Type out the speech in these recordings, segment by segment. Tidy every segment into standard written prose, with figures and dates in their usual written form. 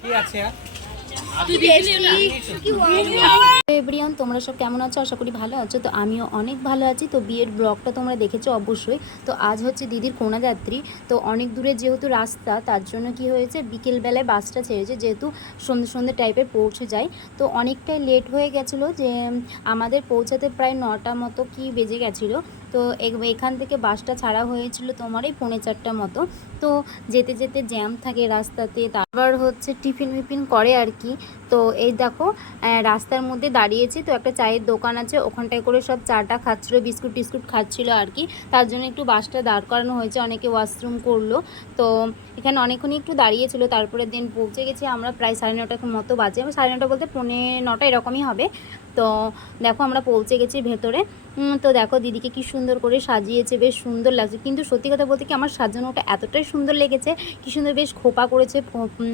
কি আছে এভরিওয়ান, তোমরা সব কেমন আছো? আশা করি ভালো আছো। তো আমিও অনেক ভালো আছি। তো বিয়ের ব্লগটা তোমরা দেখেছো অবশ্যই। তো আজ হচ্ছে দিদির কোণাযাত্রী। তো অনেক দূরে যেহেতু রাস্তা, তার জন্য কি হয়েছে, বিকেলবেলায় বাসটা ছেড়েছে, যেহেতু সন্ধ্যে সন্ধ্যে টাইপের পৌঁছে যায়। তো অনেকটাই লেট হয়ে গেছিলো, যে আমাদের পৌঁছাতে প্রায় 9টা মতো কি বেজে গেছিলো। তো এখান থেকে বাসটা ছাড়া হয়েছিল তোমার এই 3:45 মতো। তো যেতে যেতে জ্যাম থাকে রাস্তাতে, তারপর হচ্ছে টিফিন মিফিন করে আর কি। তো এই দেখো রাস্তার মধ্যে দাঁড়িয়েছি। তো একটা চায়ের দোকান আছে, ওখানটায় করে সব চাটা খাচ্ছিলো, বিস্কুট টিস্কুট খাচ্ছিলো আর কি। তার জন্য একটু বাসটা দাঁড় করানো হয়েছে, অনেকে ওয়াশরুম করলো। তো এখানে অনেকক্ষণই একটু দাঁড়িয়েছিল। তারপরে দিন পৌঁছে গেছি আমরা প্রায় 9:30 মতো বাজে। আমরা 9:30 বলতে 9:45 এরকমই হবে। তো দেখো আমরা পৌঁছে গেছি ভেতরে। তো দেখো দিদিকে কি সুন্দর করে সাজিয়েছে, বেশ সুন্দর লাগছে। কিন্তু সত্যি কথা বলতে কি, আমার সাজানোটা এতটাই সুন্দর লেগেছে, কি সুন্দর বেশ খোপা করেছে,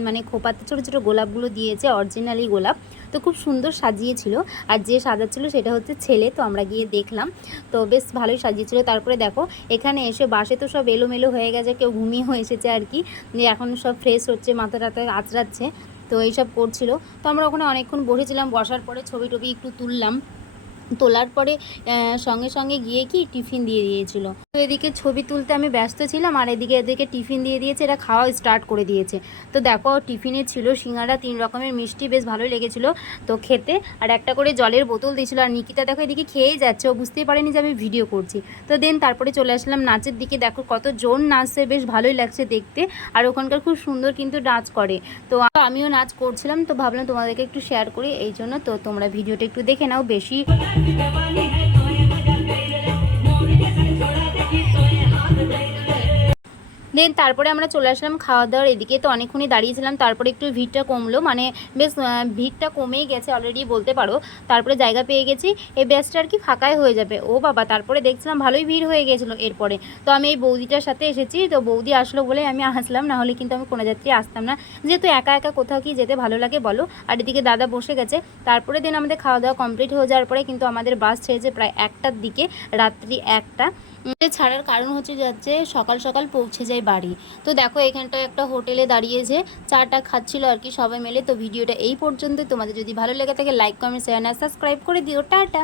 মানে খোপাতে ছোটো ছোটো গোলাপগুলো দিয়েছে, অরিজিনালি গোলাপ। তো খুব সুন্দর সাজিয়েছিল। আর যে সাজাচ্ছিল সেটা হচ্ছে ছেলে। তো আমরা গিয়ে দেখলাম, তো বেশ ভালোই সাজিয়েছিল। তারপরে দেখো এখানে এসে বাসে তো সব এলোমেলো হয়ে গেছে, কেউ ঘুমিয়েও এসেছে আর কি। এখন সব ফ্রেশ হচ্ছে, মাথা টাথা আঁচড়াচ্ছে, তো এইসব করছিল। তো আমরা ওখানে অনেকক্ষণ বসেছিলাম, বসার পরে ছবি টবি একটু তুললাম। তোলার পরে সঙ্গে সঙ্গে গিয়ে কি টিফিন দিয়ে দিয়েছিল। তো এদিকে ছবি তুলতে আমি ব্যস্ত ছিলাম, আর এদিকে টিফিন দিয়ে দিয়েছে, এরা খাওয়া স্টার্ট করে দিয়েছে। তো দেখো টিফিনে ছিল সিঙ্গাড়া, 3 রকমের মিষ্টি, বেশ ভালোই লেগেছিলো তো খেতে। আর একটা করে জলের বোতল দিয়েছিল। আর নিকিতা দেখো এদিকে খেয়েই যাচ্ছে, ও বুঝতেই পারেনি যে আমি ভিডিও করছি। তো দেন তারপরে চলে আসলাম নাচের দিকে। দেখো কত জন নাচছে, বেশ ভালোই লাগছে দেখতে। আর ওখানকার খুব সুন্দর কিন্তু নাচ করে। তো আমিও নাচ করছিলাম, তো ভাবলাম তোমাদেরকে একটু শেয়ার করি, এই জন্য। তো তোমরা ভিডিওটা একটু দেখে নাও। বেশি দেন তারপরে আমরা চলে আসলাম খাওয়া দাওয়ার এদিকে। তো অনেকক্ষণই দাঁড়িয়েছিলাম, তারপরে একটু ভিড়টা কমলো, মানে বেশ ভিড়টা কমেই গেছে অলরেডি বলতে পারো। তারপরে জায়গা পেয়ে গেছি, এই ব্যাচটা আর কি ফাঁকাই হয়ে যাবে। ও বাবা, তারপরে দেখছিলাম ভালোই ভিড় হয়ে গেছিলো এরপরে। তো আমি এই বৌদিটার সাথে এসেছি, তো বৌদি আসলো বলে আমি আসলাম, না হলে কিন্তু আমি কোণাযাত্রী আসতাম না, যেহেতু একা একা কোথাও কি যেতে ভালো লাগে বলো। আর এদিকে দাদা বসে গেছে। তারপরে দিন আমাদের খাওয়া দাওয়া কমপ্লিট হয়ে যাওয়ার পরে কিন্তু আমাদের বাস ছেড়েছে প্রায় 1টার দিকে, রাত্রি 1টা। ছাড়ার কারণ হচ্ছে যাচ্ছে সকাল সকাল পৌঁছে যায় বাড়ি। তো দেখো এখানটায় একটা হোটেলে দাঁড়িয়েছে, চাটা খাচ্ছিল আর কি সবাই মিলে। তো ভিডিওটা এই পর্যন্ত। তোমাদের যদি ভালো লেগে থাকে লাইক কমেন্ট শেয়ার আর সাবস্ক্রাইব করে দিও। টাটা।